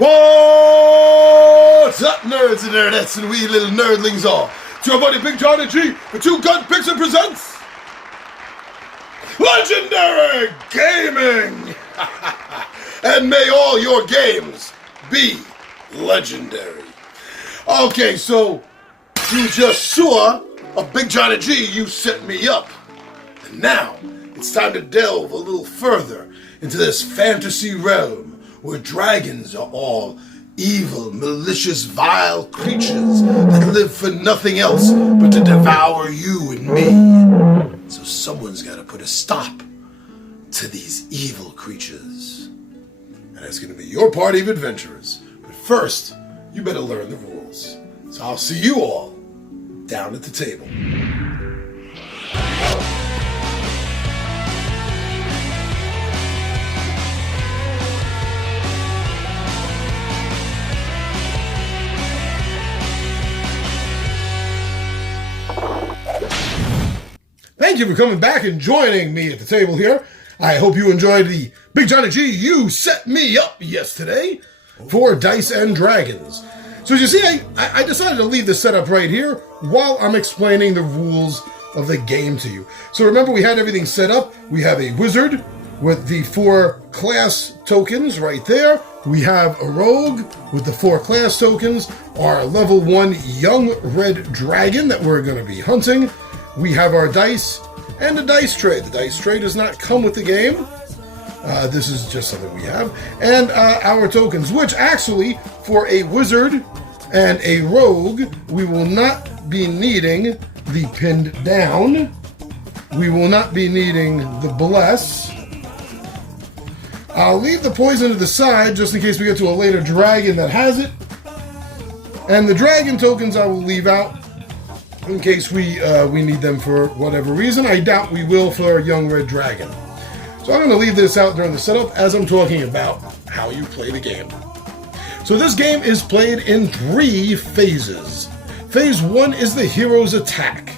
What's up, nerds and nerdettes and wee little nerdlings all? It's your buddy Big Johnny G, the Two Gun Pixie presents Legendary Gaming! And may all your games be legendary. Okay, so you just saw a Big Johnny G, you set me up. And now it's time to delve a little further into this fantasy realm where dragons are all evil, malicious, vile creatures that live for nothing else but to devour you and me. So someone's got to put a stop to these evil creatures. And that's going to be your party of adventurers. But first, you better learn the rules. So I'll see you all down at the table. Thank you for coming back and joining me at the table here. I hope you enjoyed the Big Johnny G, you set me up yesterday for Dice and Dragons. So as you see, I decided to leave this setup right here while I'm explaining the rules of the game to you. So remember, we had everything set up. We have a wizard with the 4 class tokens right there. We have a rogue with the 4 class tokens, our level 1 young red dragon that we're going to be hunting. We have our dice and a dice tray. The dice tray does not come with the game. This is just something we have. And our tokens, which actually, for a wizard and a rogue, we will not be needing the pinned down. We will not be needing the bless. I'll leave the poison to the side just in case we get to a later dragon that has it. And the dragon tokens I will leave out in case we need them for whatever reason. I doubt we will for a young red dragon. So I'm going to leave this out during the setup as I'm talking about how you play the game. So this game is played in 3 phases. Phase 1 is the hero's attack.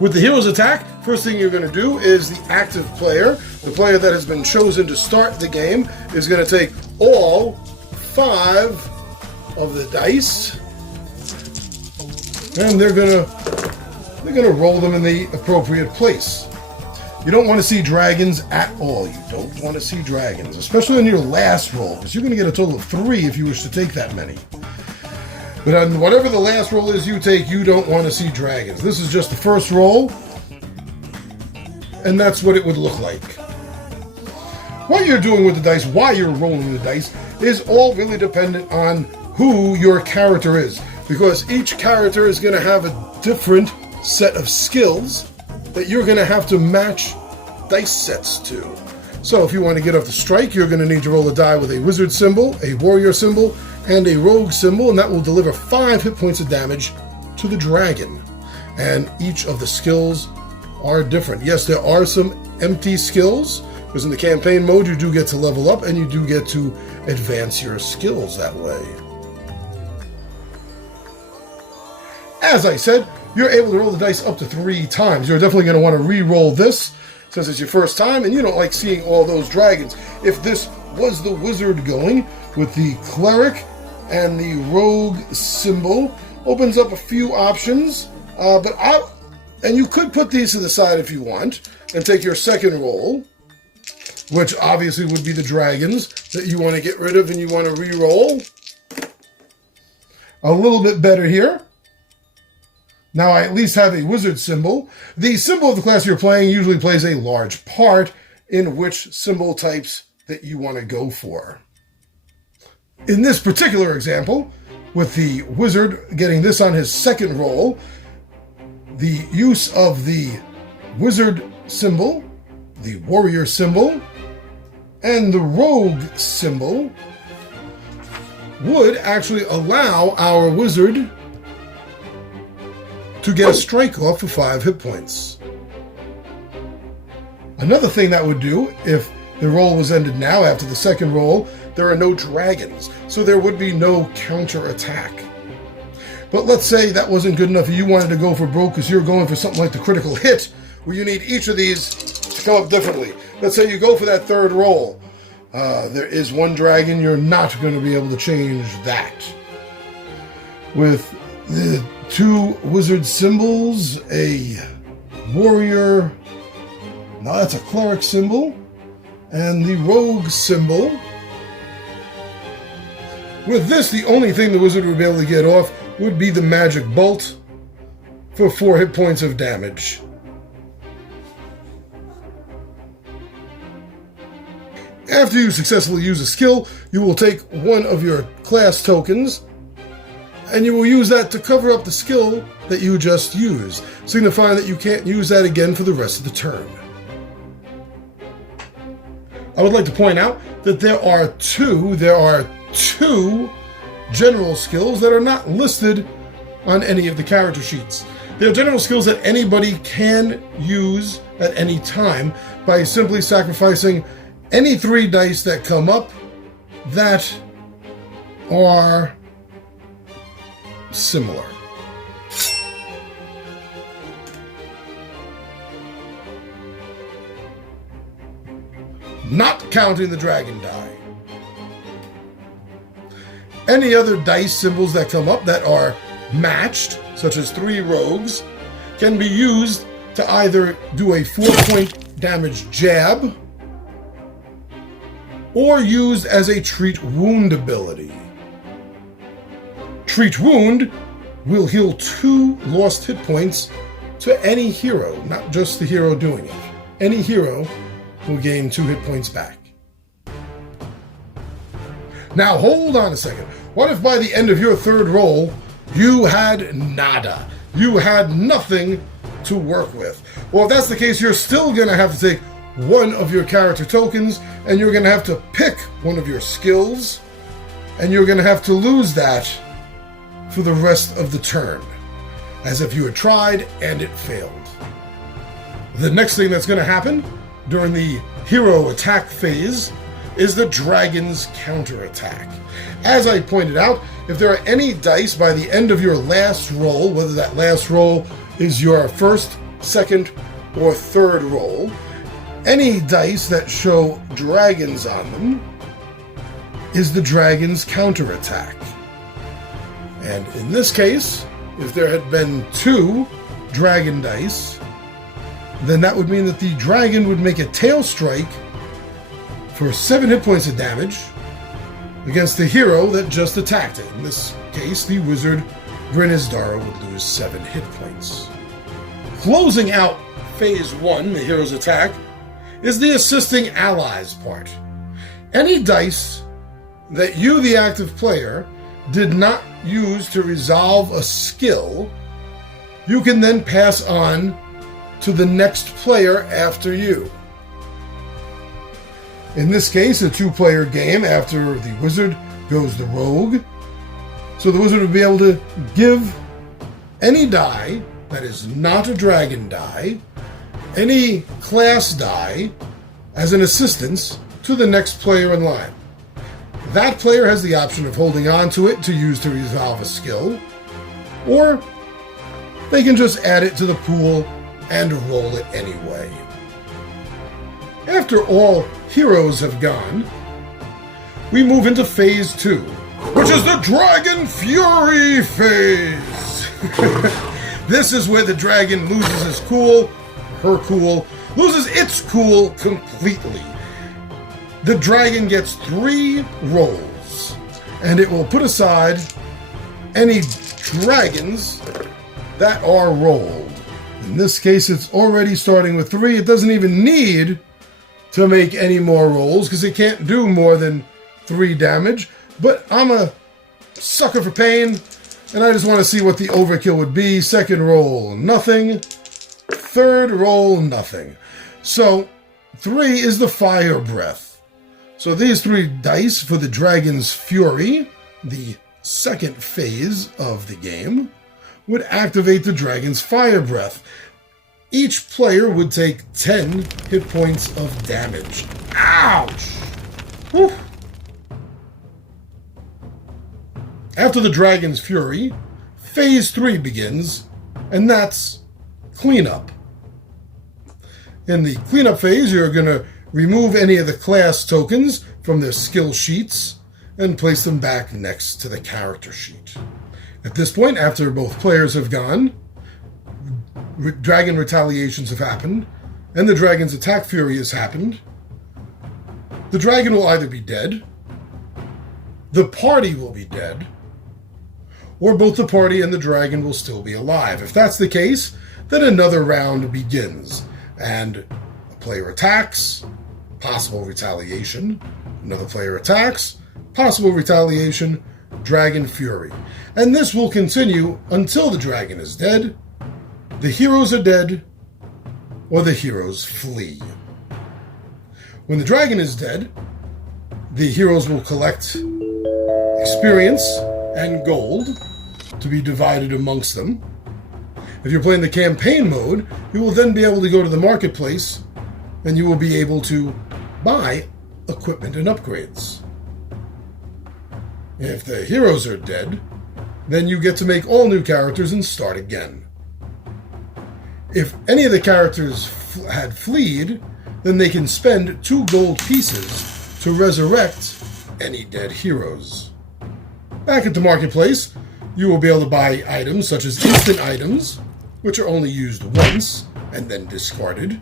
With the hero's attack, first thing you're going to do is the active player, the player that has been chosen to start the game, is going to take all 5 of the dice, and they're gonna roll them in the appropriate place. You don't want to see dragons at all. You don't want to see dragons, especially on your last roll, because you're going to get a total of 3 if you wish to take that many. But on whatever the last roll is you take, you don't want to see dragons. This is just the first roll, and that's what it would look like. What you're doing with the dice, why you're rolling the dice, is all really dependent on who your character is. Because each character is going to have a different set of skills that you're going to have to match dice sets to. So if you want to get off the strike, you're going to need to roll a die with a wizard symbol, a warrior symbol, and a rogue symbol, and that will deliver 5 hit points of damage to the dragon. And each of the skills are different. Yes, there are some empty skills, because in the campaign mode you do get to level up and you do get to advance your skills that way. As I said, you're able to roll the dice up to 3 times. You're definitely going to want to re-roll this since it's your first time and you don't like seeing all those dragons. If this was the wizard going with the cleric and the rogue symbol, opens up a few options. And you could put these to the side if you want and take your second roll, which obviously would be the dragons that you want to get rid of and you want to re-roll. A little bit better here. Now I at least have a wizard symbol. The symbol of the class you're playing usually plays a large part in which symbol types that you want to go for. In this particular example, with the wizard getting this on his second roll, the use of the wizard symbol, the warrior symbol, and the rogue symbol would actually allow our wizard to get a strike off for 5 hit points. Another thing that would do, if the roll was ended now after the second roll, there are no dragons, so there would be no counter attack. But let's say that wasn't good enough and you wanted to go for broke because you're going for something like the critical hit, where you need each of these to come up differently. Let's say you go for that third roll. There is one dragon, you're not going to be able to change that. With the 2 wizard symbols, a warrior, no, that's a cleric symbol, and the rogue symbol. With this, the only thing the wizard would be able to get off would be the magic bolt for 4 hit points of damage. After you successfully use a skill, you will take one of your class tokens, and you will use that to cover up the skill that you just used, signifying that you can't use that again for the rest of the turn. I would like to point out that there are two general skills that are not listed on any of the character sheets. They're general skills that anybody can use at any time by simply sacrificing any 3 dice that come up that are similar. Not counting the dragon die. Any other dice symbols that come up that are matched, such as 3 rogues, can be used to either do a 4-point damage jab or used as a treat wound ability. Treat wound will heal 2 lost hit points to any hero, not just the hero doing it. Any hero will gain 2 hit points back. Now hold on a second. What if by the end of your 3rd roll, you had nada? You had nothing to work with. Well, if that's the case, you're still going to have to take one of your character tokens, and you're going to have to pick one of your skills, and you're going to have to lose that for the rest of the turn, as if you had tried and it failed. The next thing that's going to happen during the hero attack phase is the dragon's counterattack. As I pointed out, if there are any dice by the end of your last roll, whether that last roll is your 1st, 2nd, or 3rd roll, any dice that show dragons on them is the dragon's counterattack. And in this case, if there had been 2 dragon dice, then that would mean that the dragon would make a tail strike for 7 hit points of damage against the hero that just attacked it. In this case, the wizard Brinizdara would lose 7 hit points. Closing out phase 1, the hero's attack, is the assisting allies part. Any dice that you, the active player, did not use to resolve a skill, you can then pass on to the next player after you. In this case, a 2-player game. After the wizard goes the rogue. So the wizard would be able to give any die that is not a dragon die, any class die, as an assistance to the next player in line. That player has the option of holding on to it to use to resolve a skill, or they can just add it to the pool and roll it anyway. After all heroes have gone, we move into phase 2, which is the Dragon Fury phase. This is where the dragon loses his cool, her cool, loses its cool completely. The dragon gets 3 rolls, and it will put aside any dragons that are rolled. In this case, it's already starting with 3. It doesn't even need to make any more rolls because it can't do more than 3 damage. But I'm a sucker for pain, and I just want to see what the overkill would be. 2nd roll, nothing. 3rd roll, nothing. So 3 is the fire breath. So these 3 dice for the Dragon's Fury, the 2nd phase of the game, would activate the Dragon's Fire Breath. Each player would take 10 hit points of damage. Ouch! Whew. After the Dragon's Fury, phase 3 begins, and that's cleanup. In the cleanup phase, you're going to remove any of the class tokens from their skill sheets, and place them back next to the character sheet. At this point, after both players have gone, dragon retaliations have happened, and the dragon's attack fury has happened. The dragon will either be dead, the party will be dead, or both the party and the dragon will still be alive. If that's the case, then another round begins, and a player attacks, possible retaliation, another player attacks, possible retaliation, dragon fury. And this will continue until the dragon is dead, the heroes are dead, or the heroes flee. When the dragon is dead, the heroes will collect experience and gold to be divided amongst them. If you're playing the campaign mode, you will then be able to go to the marketplace and you will be able to buy equipment and upgrades. If the heroes are dead, then you get to make all new characters and start again. If any of the characters had fled, then they can spend 2 gold pieces to resurrect any dead heroes. Back at the marketplace, you will be able to buy items such as instant items, which are only used once and then discarded,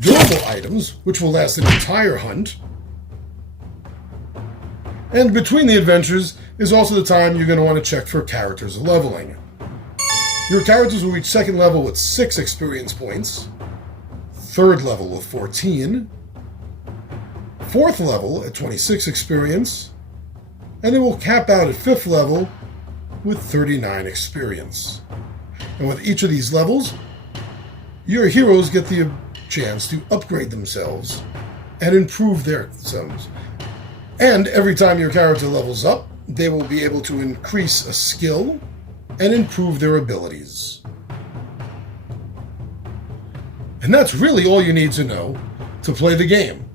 durable items, which will last an entire hunt, and between the adventures is also the time you're going to want to check for characters leveling. Your characters will reach 2nd level with 6 experience points, 3rd level with 14, 4th level at 26 experience, and it will cap out at 5th level with 39 experience. And with each of these levels, your heroes get the chance to upgrade themselves and improve themselves. And every time your character levels up, they will be able to increase a skill and improve their abilities. And that's really all you need to know to play the game.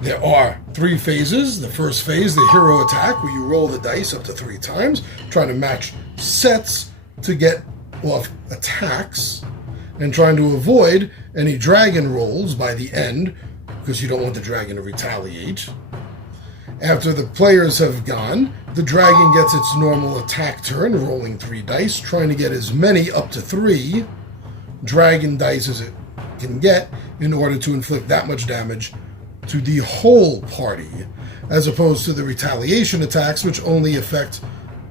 There are 3 phases. The first phase, the hero attack, where you roll the dice up to 3 times, trying to match sets to get off attacks, and trying to avoid any dragon rolls by the end, because you don't want the dragon to retaliate. After the players have gone, the dragon gets its normal attack turn, rolling 3 dice, trying to get as many up to 3 dragon dice as it can get in order to inflict that much damage to the whole party, as opposed to the retaliation attacks, which only affect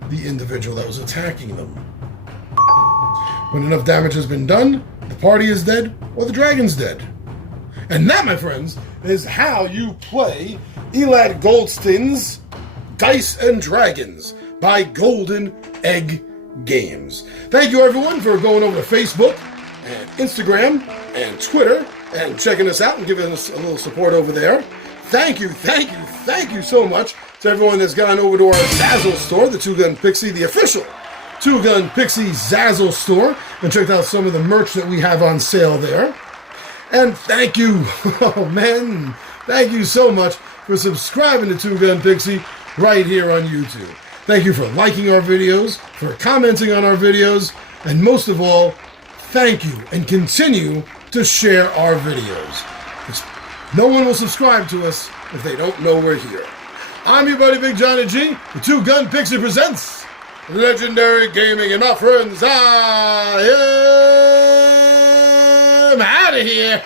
the individual that was attacking them. When enough damage has been done, the party is dead or the dragon's dead. And that, my friends, is how you play Elad Goldstein's Dice and Dragons by Golden Egg Games. Thank you, everyone, for going over to Facebook and Instagram and Twitter and checking us out and giving us a little support over there. Thank you so much to everyone that's gone over to our Zazzle store, the Two Gun Pixie, the official Two Gun Pixie Zazzle store, and checked out some of the merch that we have on sale there. And thank you, oh man, thank you so much for subscribing to Two Gun Pixie right here on YouTube. Thank you for liking our videos, for commenting on our videos, and most of all, thank you and continue to share our videos. Because no one will subscribe to us if they don't know we're here. I'm your buddy Big Johnny G. The Two Gun Pixie presents Legendary Gaming, and my friends, I am out of here.